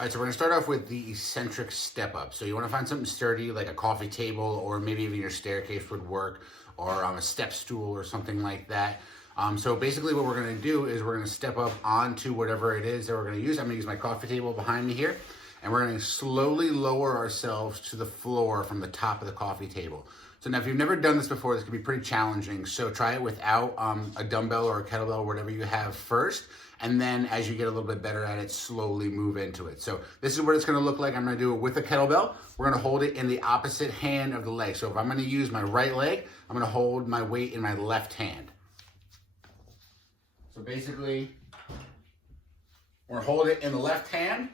All right, so we're gonna start off with the eccentric step up. So you wanna find something sturdy, like a coffee table, or maybe even your staircase would work, or a step stool or something like that. So basically what we're gonna do is we're gonna step up onto whatever it is that we're gonna use. I'm gonna use my coffee table behind me here, and we're gonna slowly lower ourselves to the floor from the top of the coffee table. So now if you've never done this before, this can be pretty challenging. So try it without a dumbbell or a kettlebell, whatever you have first. And then as you get a little bit better at it, slowly move into it. So this is what it's gonna look like. I'm gonna do it with a kettlebell. We're gonna hold it in the opposite hand of the leg. So if I'm gonna use my right leg, I'm gonna hold my weight in my left hand. So basically, we're gonna hold it in the left hand.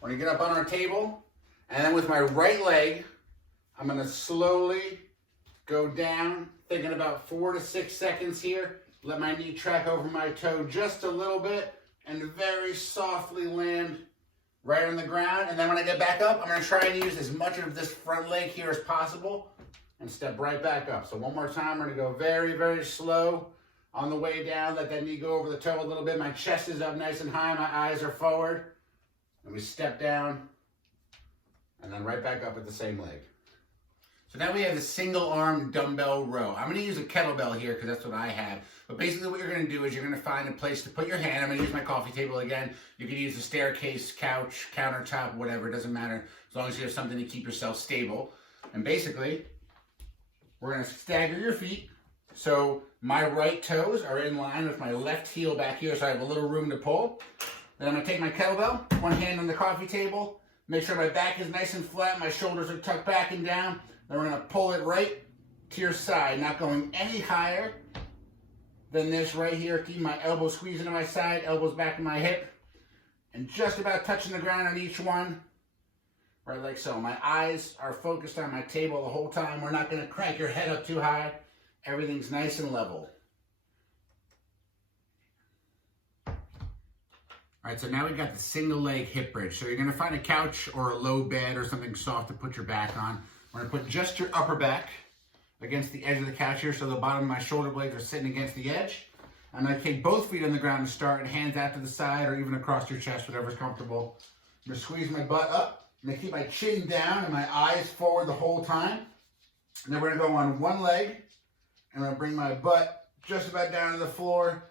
We're gonna get up on our table. And then with my right leg, I'm gonna slowly go down, thinking about 4 to 6 seconds here. Let my knee track over my toe just a little bit and very softly land right on the ground. And then when I get back up, I'm gonna try and use as much of this front leg here as possible and step right back up. So one more time, we're gonna go very, very slow on the way down. Let that knee go over the toe a little bit. My chest is up nice and high, my eyes are forward. And we step down and then right back up with the same leg. So now we have the single arm dumbbell row. I'm gonna use a kettlebell here because that's what I have. But basically what you're gonna do is you're gonna find a place to put your hand. I'm gonna use my coffee table again. You can use a staircase, couch, countertop, whatever, it doesn't matter. As long as you have something to keep yourself stable. And basically, we're gonna stagger your feet. So my right toes are in line with my left heel back here, so I have a little room to pull. Then I'm gonna take my kettlebell, one hand on the coffee table, make sure my back is nice and flat, my shoulders are tucked back and down. Then we're gonna pull it right to your side, not going any higher than this right here. Keep my elbows squeezing to my side, elbows back to my hip, and just about touching the ground on each one, right like so. My eyes are focused on my table the whole time. We're not gonna crank your head up too high. Everything's nice and level. All right, so now we've got the single leg hip bridge. So you're gonna find a couch or a low bed or something soft to put your back on. We're gonna put just your upper back against the edge of the couch here, so the bottom of my shoulder blades are sitting against the edge. I'm gonna take both feet on the ground to start, and hands out to the side or even across your chest, whatever's comfortable. I'm gonna squeeze my butt up. I'm gonna keep my chin down and my eyes forward the whole time. And then we're gonna go on one leg. I'm gonna bring my butt just about down to the floor,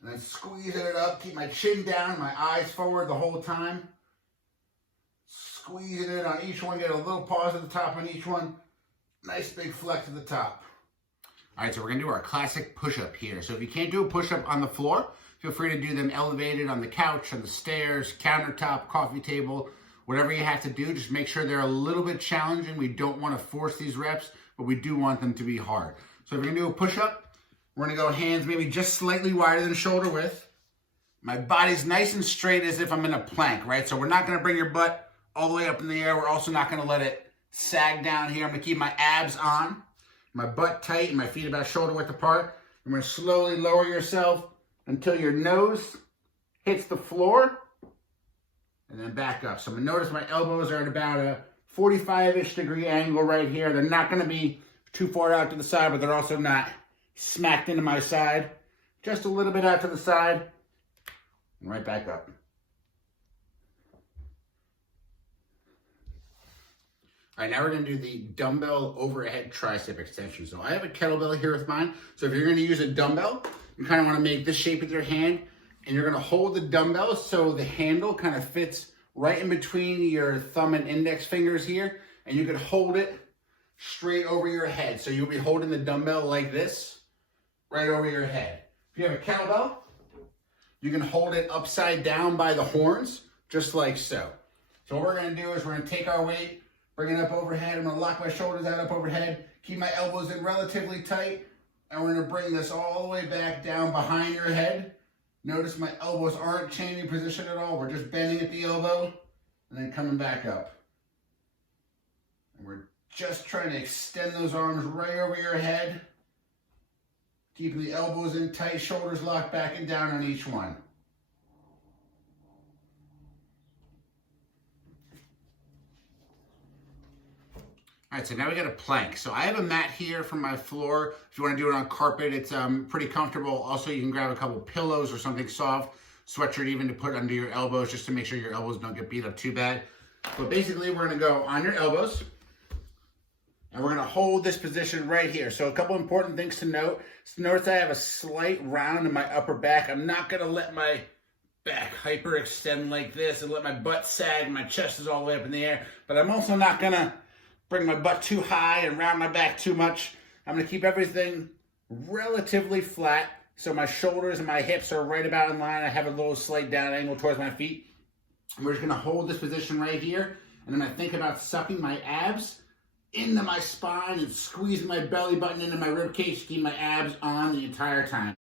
and then squeezing it up. Keep my chin down, my eyes forward the whole time. Squeezing it on each one, get a little pause at the top on each one. Nice big flex at the top. All right, so we're gonna do our classic push-up here. So if you can't do a push-up on the floor, feel free to do them elevated on the couch, on the stairs, countertop, coffee table, whatever you have to do. Just make sure they're a little bit challenging. We don't wanna force these reps, but we do want them to be hard. So if we're gonna do a push-up, we're gonna go hands maybe just slightly wider than shoulder width. My body's nice and straight as if I'm in a plank, right? So we're not gonna bring your butt all the way up in the air. We're also not gonna let it sag down here. I'm gonna keep my abs on, my butt tight, and my feet about shoulder width apart. I'm gonna slowly lower yourself until your nose hits the floor, and then back up. So I'm gonna notice my elbows are at about a 45-ish degree angle right here. They're not gonna be too far out to the side, but they're also not smacked into my side. Just a little bit out to the side, and right back up. All right, now we're gonna do the dumbbell overhead tricep extension. So I have a kettlebell here with mine. So if you're gonna use a dumbbell, you kind of wanna make this shape with your hand, and you're gonna hold the dumbbell so the handle kind of fits right in between your thumb and index fingers here, and you can hold it straight over your head. So you'll be holding the dumbbell like this, right over your head. If you have a kettlebell, you can hold it upside down by the horns, just like so. So what we're gonna do is we're gonna take our weight, bring it up overhead. I'm gonna lock my shoulders out up overhead, keep my elbows in relatively tight, and we're gonna bring this all the way back down behind your head. Notice my elbows aren't changing position at all. We're just bending at the elbow and then coming back up. And we're just trying to extend those arms right over your head, keeping the elbows in tight, shoulders locked back and down on each one. All right, so now we got a plank. So I have a mat here from my floor. If you want to do it on carpet, it's pretty comfortable. Also, you can grab a couple pillows or something soft. sweatshirt even to put under your elbows just to make sure your elbows don't get beat up too bad. But basically we're gonna go on your elbows and we're gonna hold this position right here. So a couple important things to note. Notice I have a slight round in my upper back. I'm not gonna let my back hyperextend like this and let my butt sag. My chest is all the way up in the air, but I'm also not gonna bring my butt too high and round my back too much. I'm gonna keep everything relatively flat so my shoulders and my hips are right about in line. I have a little slight down angle towards my feet. And we're just gonna hold this position right here, and I'm gonna think about sucking my abs into my spine and squeezing my belly button into my rib cage to keep my abs on the entire time.